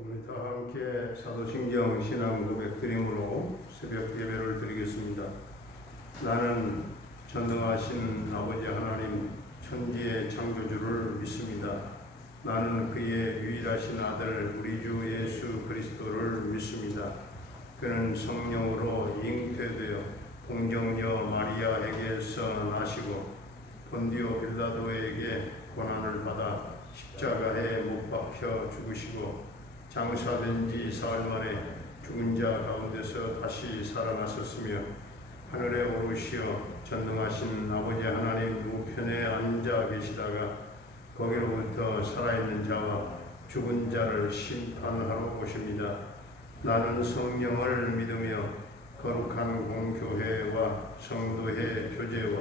우리 다 함께 사도신경 신앙 고백 드림으로 새벽 예배를 드리겠습니다. 나는 전능하신 아버지 하나님 천지의 창조주를 믿습니다. 나는 그의 유일하신 아들 우리 주 예수 그리스도를 믿습니다. 그는 성령으로 잉태되어 동정녀 마리아에게서 나시고 본디오 빌라도에게 고난을 받아 십자가에 못 박혀 죽으시고 장사된 지 사흘 만에 죽은 자 가운데서 다시 살아나셨으며 하늘에 오르시어 전능하신 아버지 하나님 우편에 앉아 계시다가 거기로부터 살아있는 자와 죽은 자를 심판하러 오십니다. 나는 성령을 믿으며 거룩한 공교회와 성도의 교제와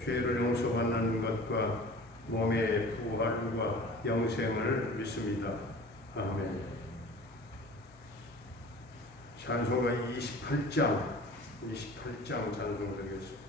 죄를 용서받는 것과 몸의 부활과 영생을 믿습니다. 아멘. 찬송가 28장 찬송 드리겠습니다.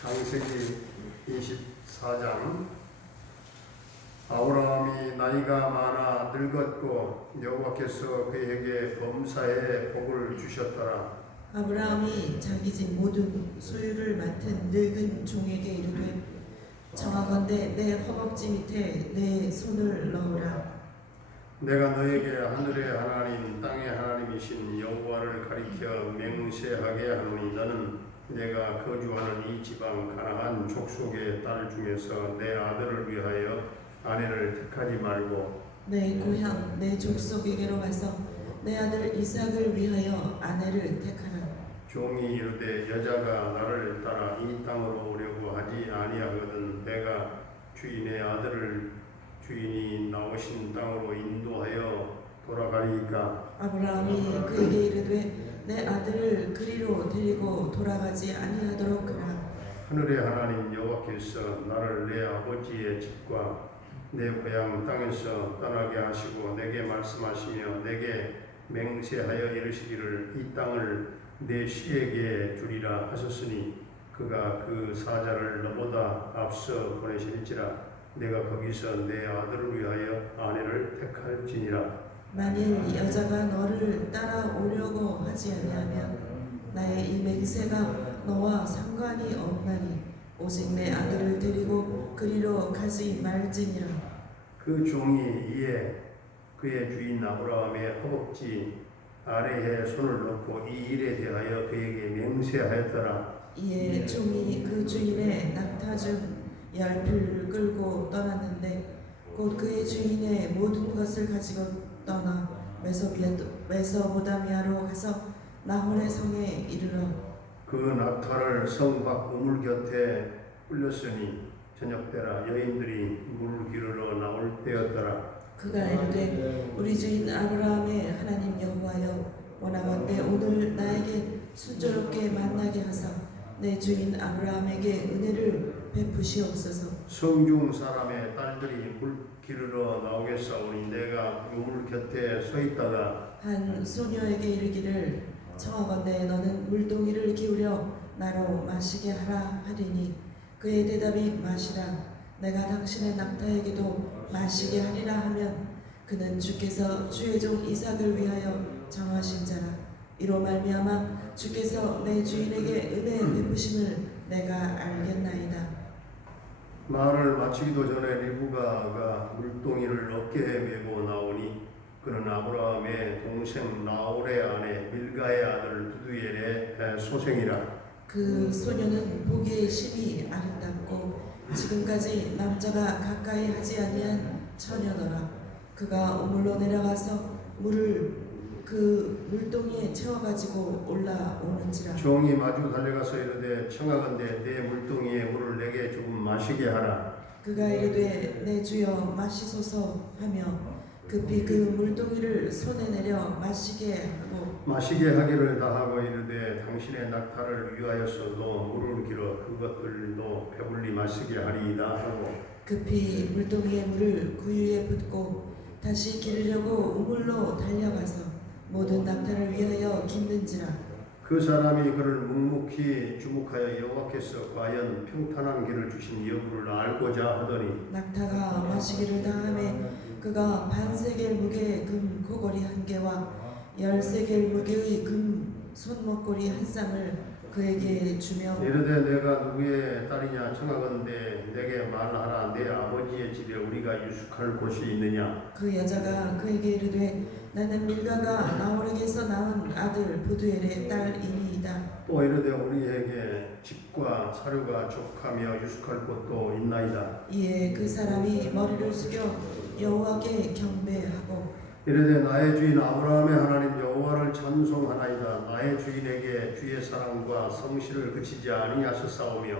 창세기 24장. 아브라함이 나이가 많아 늙었고 여호와께서 그에게 범사에 복을 주셨더라. 아브라함이 자기 집 모든 소유를 맡은 늙은 종에게 이르되 청하건대 내 허벅지 밑에 내 손을 넣으라. 내가 너에게 하늘의 하나님 땅의 하나님이신 여호와를 가리켜 맹세하게 하노니 너는 내가 거주하는 이 지방 가나안 족속의 딸 중에서 내 아들을 위하여 아내를 택하지 말고 내 고향 내 족속에게로 가서 내 아들 이삭을 위하여 아내를 택하라. 종이 이르되 여자가 나를 따라 이 땅으로 오려고 하지 아니하거든 내가 주인의 아들을 주인이 나오신 땅으로 인도하여 돌아가리이까. 아브라함이 그에게 이르되 내 아들을 그리로 데리고 돌아가지 아니하도록 하라. 하늘의 하나님 여호와께서 나를 내 아버지의 집과 내 고향 땅에서 떠나게 하시고 내게 말씀하시며 내게 맹세하여 이르시기를 이 땅을 내 씨에게 주리라 하셨으니 그가 그 사자를 너보다 앞서 보내실지라 내가 거기서 내 아들을 위하여 아내를 택할지니라. 만일 여자가 너를 따라오려고 하지 아니하면 나의 이 맹세가 너와 상관이 없나니 오직 내 아들을 데리고 그리로 가지 말지니라. 그 종이 이에 그의 주인 아브라함의 허벅지 아래에 손을 넣고 이 일에 대하여 그에게 맹세하였더라. 이에 종이 그 주인의 낙타 중 10필을 끌고 떠났는데 곧 그의 주인의 모든 것을 가지고 떠나 메소포타미아로 가서 나홀의 성에 이르러 그 낙타를 성 밖 우물 곁에 끌렸으니 저녁때라 여인들이 물 기르러 나올 때였더라. 그가 이르되 우리 주인 아브라함의 하나님 여호와여 원하건대 오늘 나에게 순조롭게 만나게 하사 내 주인 아브라함에게 은혜를 베푸시옵소서. 성중 사람의 딸들이 물 기르러 나오겠사오니 내가 우물 곁에 서 있다가 한 소녀에게 이르기를 청하건대 너는 물동이를 기울여 나로 마시게 하라 하리니 그의 대답이 마시라 내가 당신의 낙타에게도 마시게 하리라 하면 그는 주께서 주의 종 이삭을 위하여 정하신 자라. 이로 말미암아 주께서 내 주인에게 은혜 베푸심을 내가 알겠나이다. 말을 마치기도 전에 리브가가 물동이를 어깨에 메고 나오니 그는 아브라함의 동생 나홀의 아내 밀가의 아들 두두엘의 소생이라. 그 소녀는 보기에 심히 아름답고 지금까지 남자가 가까이 하지 아니한 처녀더라. 그가 우물로 내려가서 물을 그 물동이에 채워가지고 올라오는지라. 종이 마주 달려가서 이르되 청하건대 내 물동이에 물을 내게 조금 마시게 하라. 그가 이르되 내 주여 마시소서 하며 급히 그 물동이를 손에 내려 마시게 하기를 다하고 이르되 당신의 낙타를 위하여서도 물을 길어 그것들도 배불리 마시게 하리이다 하고 급히 물동이의 물을 구유에 붓고 다시 기르려고 우물로 달려가서 모든 낙타를 위하여 깁는지라. 그 사람이 그를 묵묵히 주목하여 여호와께서 과연 평탄한 길을 주신 여부를 알고자 하더니 낙타가 마시기를 다하매 그가 반세겔 무게의 금 고거리 1개와 10세겔 무게의 금 손목고리 1쌍을 그에게 주며 이르되 내가 누구의 딸이냐 청하건대 내게 말하라. 내 아버지의 집에 우리가 유숙할 곳이 있느냐. 그 여자가 그에게 이르되 나는 밀가가 나홀에게서 낳은 아들 부두엘의 딸이니이다. 또 이르되 우리에게 집과 사료가 족하며 유숙할 곳도 있나이다. 이에 그 사람이 머리를 숙여 여호와께 경배하고 이르되 나의 주인 아브라함의 하나님 여호와를 찬송하나이다. 나의 주인에게 주의 사랑과 성실을 그치지 아니하셨사오며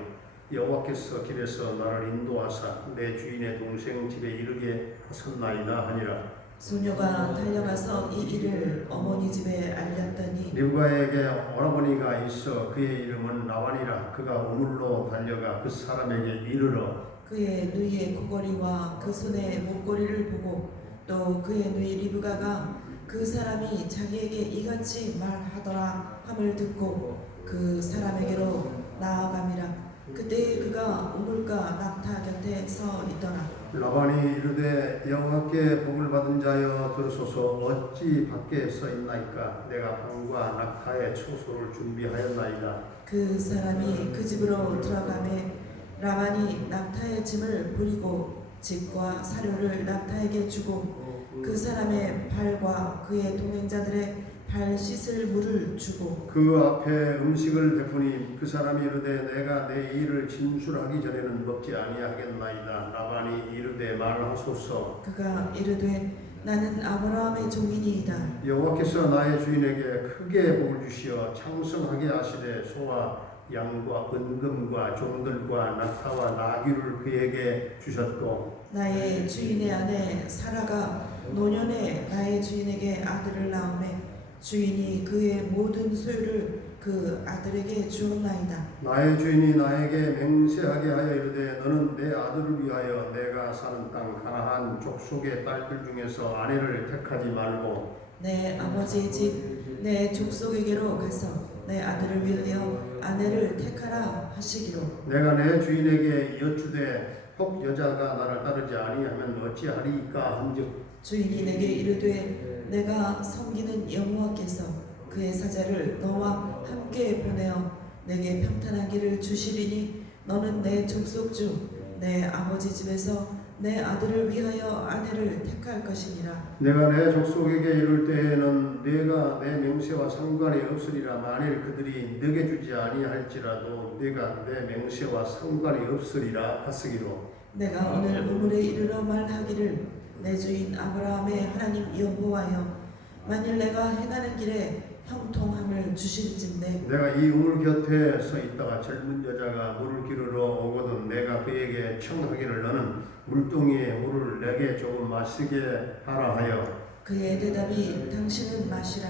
여호와께서 길에서 나를 인도하사 내 주인의 동생 집에 이르게 하셨나이다 하니라. 소녀가 달려가서 이 일을 어머니 집에 알렸더니 리브가에게 오라버니가 있어 그의 이름은 라반이라. 그가 우물로 달려가 그 사람에게 이르러 그의 누이의 고거리와 그 손의 목걸이를 보고 또 그의 누이 리브가가 그 사람이 자기에게 이같이 말하더라 함을 듣고 그 사람에게로 나아감이라. 그때 그가 우물가 낙타 곁에 서 있더라. 라반이 이르되 여호와께 복을 받은 자여 들으소서. 어찌 밖에 서 있나이까. 내가 방과 낙타의 초소를 준비하였나이다. 그 사람이 그 집으로 들어가매 라반이 낙타의 짐을 부리고 집과 사료를 낙타에게 주고 그 사람의 발과 그의 동행자들의 발 씻을 물을 주고 그 앞에 음식을 베푸니 그 사람이 이르되 내가 내 일을 진술하기 전에는 먹지 아니하겠나이다. 라반이 이르되 말하소서. 그가 이르되 나는 아브라함의 종이니이다. 여호와께서 나의 주인에게 크게 복을 주시어 창성하게 하시되 소와 양과 은금과 종들과 낙타와 나귀를 그에게 주셨고 나의 주인의 아내 사라가 노년에 나의 주인에게 아들을 낳음에 주인이 그의 모든 소유를 그 아들에게 주었나이다. 나의 주인이 나에게 맹세하게 하여 이르되 너는 내 아들을 위하여 내가 사는 땅 가나안 족속의 딸들 중에서 아내를 택하지 말고 내 아버지의 집 내 족속에게로 가서 내 아들을 위하여 아내를 택하라 하시기로 내가 내 주인에게 여쭈되 혹 여자가 나를 따르지 아니하면 어찌하리이까 한즉 주인이 내게 이르되 내가 섬기는 여호와께서 그의 사자를 너와 함께 보내어 내게 평탄한 길을 주시리니 너는 내 족속 중 내 아버지 집에서 내 아들을 위하여 아내를 택할 것이니라. 내가 내 족속에게 이를 때에는 네가 내 명세와 상관이 없으리라. 만일 그들이 내게 주지 아니할지라도 네가 내 명세와 상관이 없으리라 하시기로 내가 오늘 우물에 이르러 말하기를 내 주인 아브라함의 하나님 여호와여 만일 내가 행하는 길에 형통함을 주실진대 내가 이 우물 곁에 서 있다가 젊은 여자가 물을 기르러 오거든 내가 그에게 청하기를 너는 물동이에 물을 내게 조금 마시게 하라 하여 그의 대답이 당신은 마시라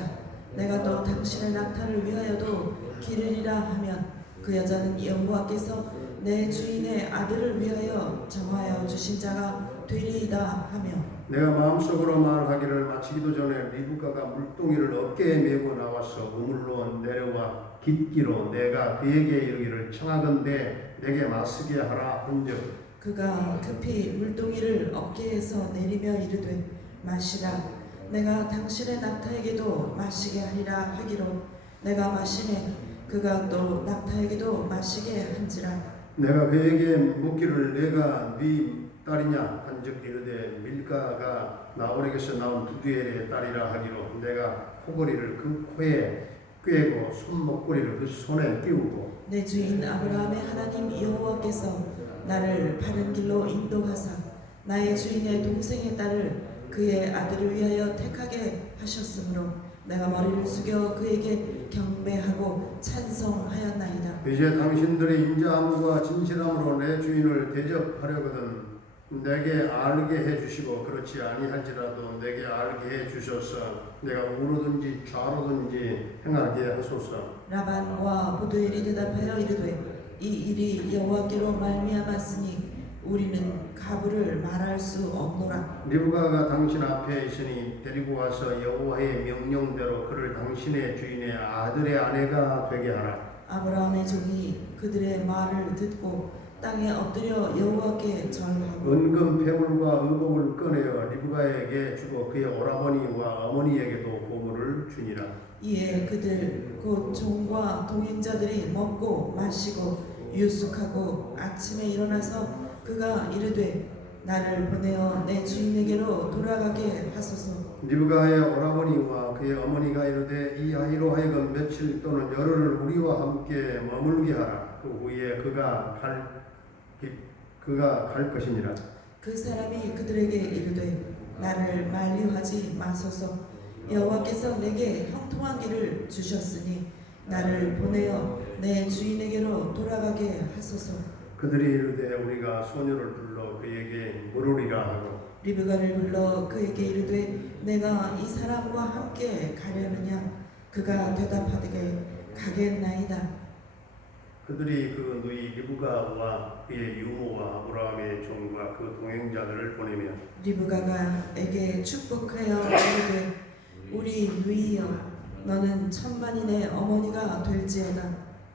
내가 또 당신의 낙타를 위하여도 기르리라 하면 그 여자는 여호와께서 내 주인의 아들을 위하여 정하여 주신 자가 되리이다 하며 내가 마음속으로 말하기를 마치기도 전에 리브가가 물동이를 어깨에 메고 나와서 우물로 내려와 깃기로 내가 그에게 이르기를 청하건대 내게 마시게 하라 한즉 그가 급히 물동이를 어깨에서 내리며 이르되 마시라 내가 당신의 낙타에게도 마시게 하리라 하기로 내가 마시매 그가 또 낙타에게도 마시게 한지라 내가 그에게 묻기를 내가 네 딸이냐 한즉 이르되 밀가가 나홀에게서 나온 두두엘의 딸이라 하기로 내가 코걸이를 그 코에 꿰고 손목걸이를 그 손에 띄우고 내 주인 아브라함의 하나님 여호와께서 나를 바른 길로 인도하사 나의 주인의 동생의 딸을 그의 아들을 위하여 택하게 하셨으므로 내가 머리를 숙여 그에게 경배하고 찬송하였나이다. 이제 당신들의 인자함과 진실함으로 내 주인을 대접하려거든 내게 알게 해주시고 그렇지 아니할지라도 내게 알게 해주셔서 내가 우로든지 좌로든지 행하게 하소서. 라반과 보드엘이 대답하여 이르되 이 일이 여호와께로 말미암았으니 우리는 가부를 말할 수 없노라. 리브가가 당신 앞에 있으니 데리고 와서 여호와의 명령대로 그를 당신의 주인의 아들의 아내가 되게 하라. 아브라함의 종이 그들의 말을 듣고 땅에 엎드려 여호와께 절하고 은금 패물과 의복을 꺼내어 리브가에게 주고 그의 오라버니와 어머니에게도 보물을 주니라. 이에 그들 곧 종과 동행자들이 먹고 마시고 유숙하고 아침에 일어나서 그가 이르되 나를 보내어 내 주인에게로 돌아가게 하소서. 리브가의 오라버니와 그의 어머니가 이르되 이 아이로 하여금 며칠 또는 열흘을 우리와 함께 머물게 하라. 그 후에 그가 갈 것이니라. 그 사람이 그들에게 이르되 나를 만류하지 마소서. 여호와께서 내게 형통한 길을 주셨으니 나를 보내어 내 주인에게로 돌아가게 하소서. 그들이 이르되 우리가 소녀를 불러 그에게 물으리라 하고 리브가를 불러 그에게 이르되 내가 이 사람과 함께 가려느냐. 그가 대답하되 가겠나이다. 그들이 그 누이 리브가와 그의 유모와 아브라함의 종과 그 동행자들을 보내며 리브가가 에게 축복하여 이르되 우리 누이여 너는 천만인의 어머니가 될지어다.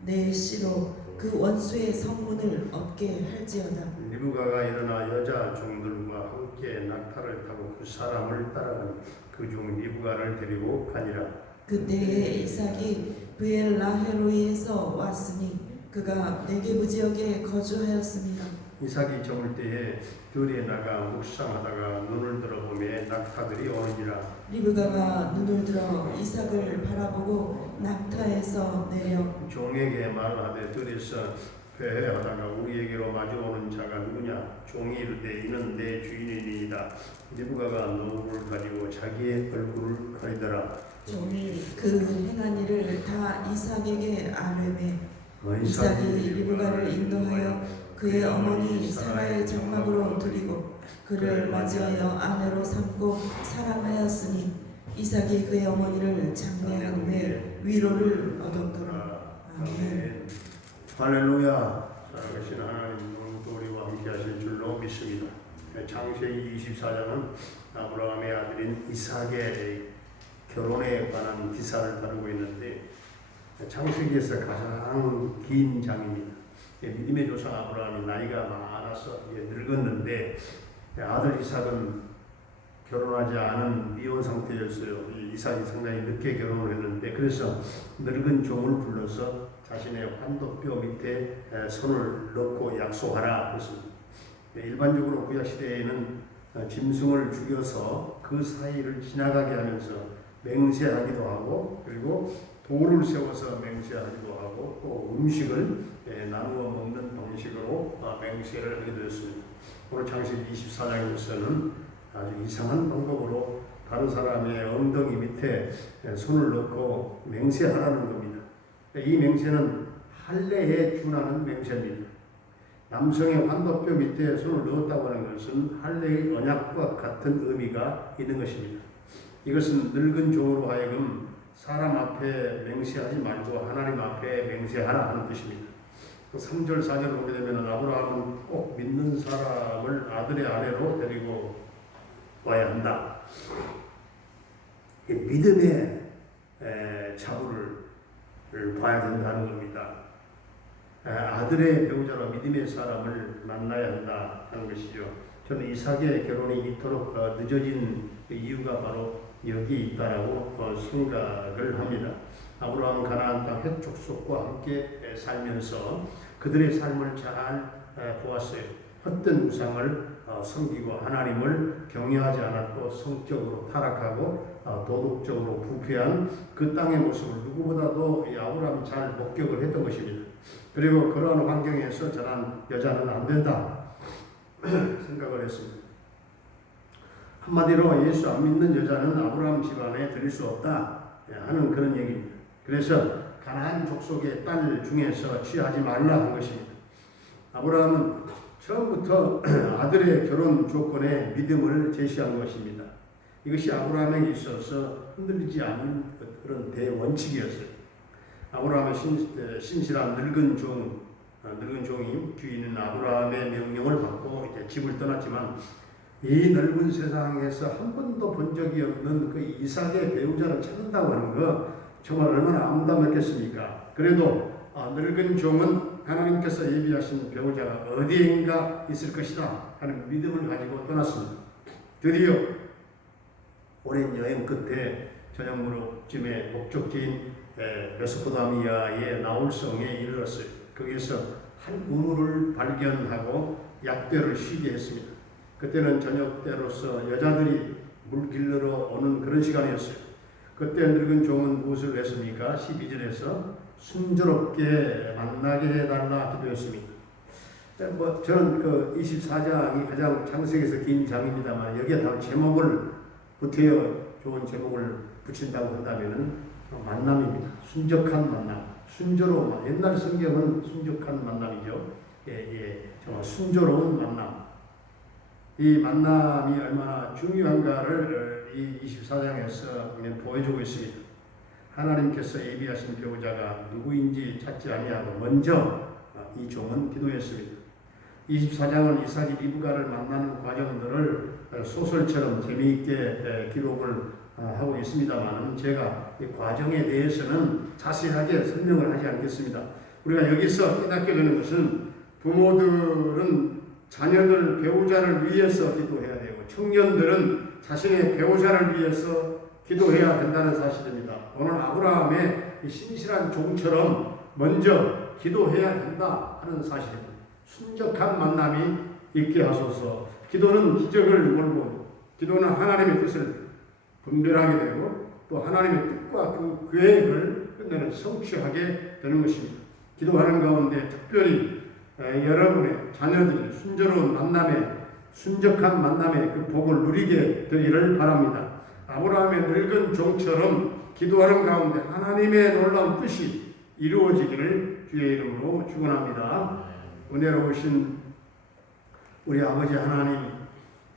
내 씨로 그 원수의 성문을 얻게 할지어다. 리브가가 일어나 여자 종들과 함께 낙타를 타고 그 사람을 따라간 그 종 리브가를 데리고 가니라. 그때에 이삭이 브엘라헤로이에서 왔으니 그가 네게부 지역에 거주하였습니다. 이삭이 저물 때에 들에 나가 묵상하다가 눈을 들어보매 낙타들이 오느니라. 리브가가 눈을 들어 이삭을 바라보고 낙타에서 내려 종에게 말하되 들에서 회회하다가 우리에게로 마주오는 자가 누구냐. 종이 이르되 이는 내 주인이니이다. 리브가가 노를 가지고 자기의 얼굴을 가리더라. 종이 그 행한 일을 다 이삭에게 아뢰매 이삭이 리브가를 인도하여 그의 어머니 사라의 장막으로 들이고 그를 맞이하여 아내로 삼고 사랑하였으니 이삭이 그의 어머니를 장례한 후에 위로를 얻었더라. 아멘. 할렐루야. 살아계신 하나님 오늘도 우리와 함께 하실 줄로 믿습니다. 창세기 24장은 아브라함의 아들인 이삭의 결혼에 관한 기사를 다루고 있는데 창세기에서 가장 긴 장입니다. 믿음의 조상 아브라함이 나이가 많아서 늙었는데 아들 이삭은 결혼하지 않은 미혼 상태였어요. 이삭이 상당히 늦게 결혼을 했는데 그래서 늙은 종을 불러서 자신의 환도뼈 밑에 손을 넣고 약속하라 했습니다. 일반적으로 구약 시대에는 짐승을 죽여서 그 사이를 지나가게 하면서 맹세하기도 하고 그리고 돌을 세워서 맹세하기도 하고 또 음식을 나누어 먹는 방식으로 맹세를 하게 되었습니다. 오늘 창세기 24장에서는 아주 이상한 방법으로 다른 사람의 엉덩이 밑에 손을 넣고 맹세하라는 겁니다. 이 맹세는 할례에 준하는 맹세입니다. 남성의 환도뼈 밑에 손을 넣었다고 하는 것은 할례의 언약과 같은 의미가 있는 것입니다. 이것은 늙은 종으로 하여금 사람 앞에 맹세하지 말고 하나님 앞에 맹세하라 하는 뜻입니다. 3절 4절을 보게 되면 아브라함은 꼭 믿는 사람을 아들의 아내로 데리고 와야 한다. 믿음의 자부를 봐야 된다는 겁니다. 아들의 배우자로 믿음의 사람을 만나야 한다 하는 것이죠. 저는 이삭의 결혼이 이토록 늦어진 이유가 바로 여기 있다라고 생각을 합니다. 아브라함은 가나안 땅 헷 족속과 함께 살면서 그들의 삶을 잘 보았어요. 헛된 우상을 섬기고 하나님을 경외하지 않았고 성적으로 타락하고 도덕적으로 부패한 그 땅의 모습을 누구보다도 아브라함이 잘 목격을 했던 것입니다. 그리고 그러한 환경에서 저는 여자는 안 된다 생각을 했습니다. 한마디로 예수 안 믿는 여자는 아브라함 집안에 들일 수 없다 하는 그런 얘기입니다. 그래서 가나안 족속의 딸 중에서 취하지 말라 한 것입니다. 아브라함은 처음부터 아들의 결혼 조건에 믿음을 제시한 것입니다. 이것이 아브라함에게 있어서 흔들리지 않는 그런 대원칙이었어요. 아브라함의 신실한 늙은 종이 주인은 아브라함의 명령을 받고 이제 집을 떠났지만 이 넓은 세상에서 한 번도 본 적이 없는 그 이삭의 배우자를 찾는다고 하는 거 정말 얼마나 암담했겠습니까? 그래도 늙은 종은 하나님께서 예비하신 배우자가 어디인가 있을 것이다 하는 믿음을 가지고 떠났습니다. 드디어 오랜 여행 끝에 저녁 무렵쯤에 목적지인 메소포타미아의 나홀성에 이르렀어요. 거기에서 한 우물을 발견하고 약대를 쉬게 했습니다. 그때는 저녁 때로서 여자들이 물 길러러 오는 그런 시간이었어요. 그때 늙은 종은 무엇을 했습니까? 12절에서 순조롭게 만나게 해달라 기도했습니다. 저는 그 24장이 가장 창세기에서 긴 장입니다만 여기에 다 제목을 붙여요. 좋은 제목을 붙인다고 한다면 만남입니다. 순적한 만남. 순조로운 옛날 성경은 순적한 만남이죠. 정말 순조로운 만남. 이 만남이 얼마나 중요한가를 이 24장에서 보여주고 있습니다. 하나님께서 예비하신 배우자가 누구인지 찾지 아니하고 먼저 이 종은 기도했습니다. 24장은 이삭이 리브가를 만나는 과정들을 소설처럼 재미있게 기록을 하고 있습니다만 제가 이 과정에 대해서는 자세하게 설명을 하지 않겠습니다. 우리가 여기서 깨닫게 되는 것은 부모들은 자녀들 배우자를 위해서 기도해야 되고 청년들은 자신의 배우자를 위해서 기도해야 된다는 사실입니다. 오늘 아브라함의 신실한 종처럼 먼저 기도해야 된다 하는 사실입니다. 순적한 만남이 있게 하소서. 기도는 기적을 몰고 기도는 하나님의 뜻을 분별하게 되고 또 하나님의 뜻과 그 계획을 끝내는 성취하게 되는 것입니다. 기도하는 가운데 특별히 여러분의 자녀들이 순조로운 만남에 순적한 만남의 그 복을 누리게 되기를 바랍니다. 아브라함의 늙은 종처럼 기도하는 가운데 하나님의 놀라운 뜻이 이루어지기를 주의 이름으로 축원합니다. 은혜로우신 우리 아버지 하나님,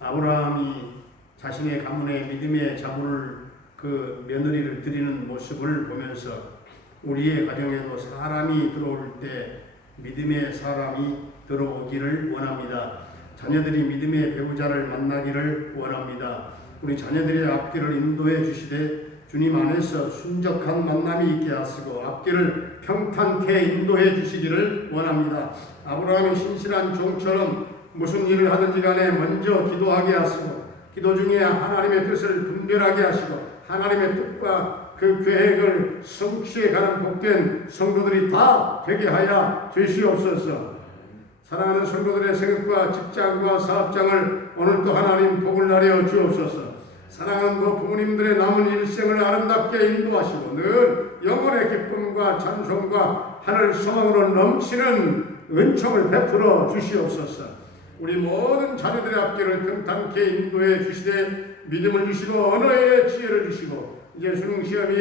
아브라함이 자신의 가문의 믿음의 자부를 그 며느리를 드리는 모습을 보면서 우리의 가정에도 사람이 들어올 때 믿음의 사람이 들어오기를 원합니다. 자녀들이 믿음의 배우자를 만나기를 원합니다. 우리 자녀들의 앞길을 인도해 주시되 주님 안에서 순적한 만남이 있게 하시고 앞길을 평탄케 인도해 주시기를 원합니다. 아브라함의 신실한 종처럼 무슨 일을 하든지 간에 먼저 기도하게 하시고 기도 중에 하나님의 뜻을 분별하게 하시고 하나님의 뜻과 그 계획을 성취해가는 복된 성도들이 다 되게 하여 주시옵소서. 사랑하는 성도들의 생업과 직장과 사업장을 오늘도 하나님 복을 나려 주옵소서. 사랑하는 그 부모님들의 남은 일생을 아름답게 인도하시고 늘 영혼의 기쁨과 찬송과 하늘 소망으로 넘치는 은총을 베풀어 주시옵소서. 우리 모든 자녀들의 앞길을 평탄케 인도해 주시되 믿음을 주시고 언어의 지혜를 주시고 이제 수능 시험이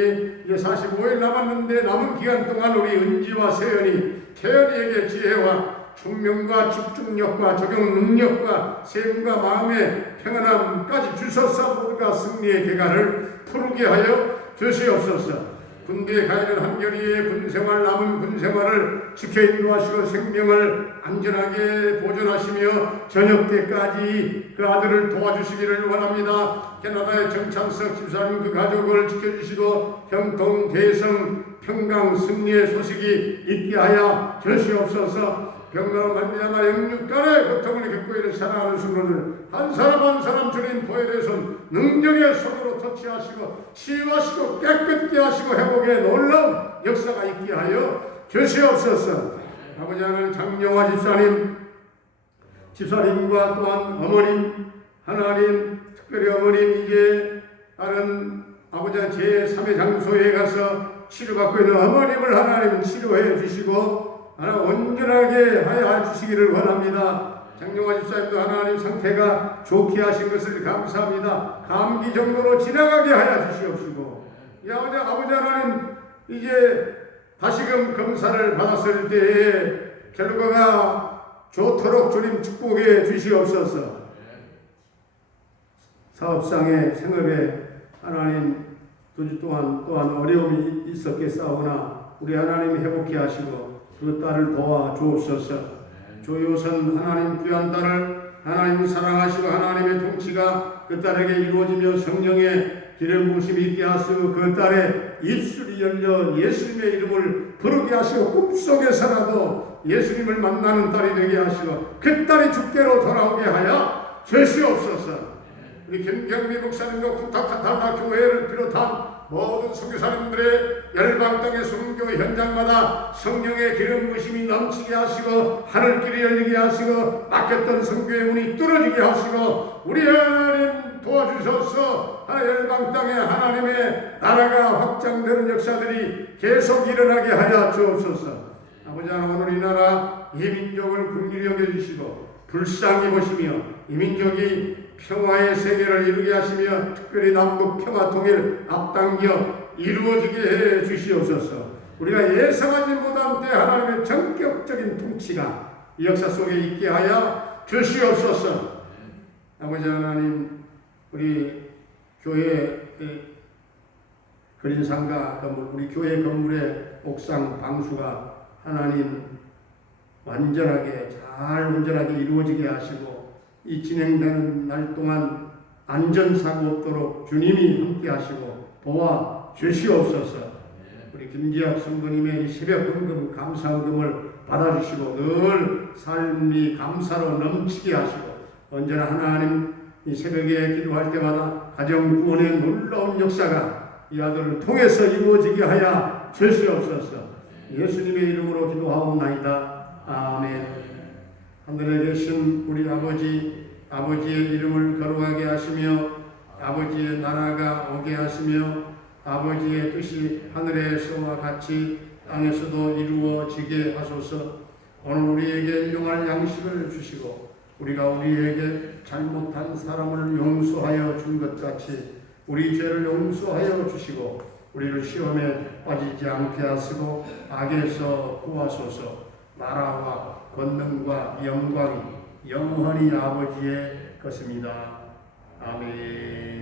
이제 45일 남았는데 남은 기간 동안 우리 은지와 세연이 태연이에게 지혜와 총명과 집중력과 적용 능력과 세움과 마음의 평안함까지 주셔서 모두가 승리의 계가를 푸르게 하여 주시옵소서. 군대에 가 있는 한결이의 군생활 남은 군생활을 지켜 인도하시고 생명을 안전하게 보존하시며 저녁 때까지 그 아들을 도와주시기를 원합니다. 캐나다의 정창석 집사님 그 가족을 지켜주시고 형통 대성 평강 승리의 소식이 있게 하여 주시옵소서. 병나로 말미암아 영육간의 고통을 겪고 있는 사랑하는 성도들 한 사람 한 사람 주님 보혈의 손 능력의 손으로 터치하시고 치유하시고 깨끗게 하시고 회복의 놀라운 역사가 있게 하여 주시옵소서. 아버지 하나님 장영화 집사님과 또한 어머님 하나님 특별히 어머님 이제 다른 아버지 제3의 장소에 가서 치료받고 있는 어머님을 하나님 치료해 주시고 온전하게 하여 주시기를 원합니다. 장영화 집사님도 하나님 상태가 좋게 하신 것을 감사합니다. 감기 정도로 지나가게 하여 주시옵시고 아버지 하나님 이제 다시금 검사를 받았을 때에 결과가 좋도록 주님 축복해 주시옵소서. 사업상의 생업에 하나님 두 주 동안 또한 어려움이 있었겠사오나 우리 하나님이 회복케 하시고 그 딸을 도와 주옵소서. 조효선 하나님 귀한 딸을 하나님 사랑하시고 하나님의 통치가 그 딸에게 이루어지며 성령의 기름 부으심이 있게 하시고 그 딸의 입술이 열려 예수님의 이름을 부르게 하시고 꿈속에서라도 예수님을 만나는 딸이 되게 하시고 그 딸이 주께로 돌아오게 하여 주시옵소서. 우리 김경미 목사님과 쿠타카타나 교회를 비롯한 모든 선교사님들의 열방 땅의 선교 현장마다 성령의 기름 부으심이 넘치게 하시고 하늘길이 열리게 하시고 막혔던 선교의 문이 뚫어지게 하시고 우리 하나님 도와주셔서 열방 땅에 하나님의 나라가 확장되는 역사들이 계속 일어나게 하여 주옵소서. 아버지 하나님 오늘 이 나라 이 민족을 긍휼히 여겨주시고 불쌍히 보시며 이 민족이 평화의 세계를 이루게 하시며 특별히 남북 평화 통일 앞당겨 이루어지게 해 주시옵소서. 우리가 예상하지 못한 때 하나님의 전격적인 통치가 이 역사 속에 있게 하여 주시옵소서. 아버지 하나님 우리 교회 그린상가 건물 우리 교회 건물의 옥상 방수가 하나님 완전하게 잘 온전하게 이루어지게 하시고 이 진행되는 날 동안 안전사고 없도록 주님이 함께 하시고 도와 주시옵소서. 우리 김지학 성도님의 이 새벽 헌금 감사헌금을 받아주시고 늘 삶이 감사로 넘치게 하시고 언제나 하나님 이 새벽에 기도할 때마다 가정 구원의 놀라운 역사가 이 아들을 통해서 이루어지게 하여 주시옵소서. 예수님의 이름으로 기도하옵나이다. 아멘. 하늘에 계신 우리 아버지의 이름을 거룩하게 하시며 아버지의 나라가 오게 하시며 아버지의 뜻이 하늘에서와 같이 땅에서도 이루어지게 하소서. 오늘 우리에게 일용할 양식을 주시고 우리가 우리에게 잘못한 사람을 용서하여 준 것 같이 우리 죄를 용서하여 주시고 우리를 시험에 빠지지 않게 하시고 악에서 구하소서. 나라와 권능과 영광이 영원히 아버지의 것입니다. 아멘.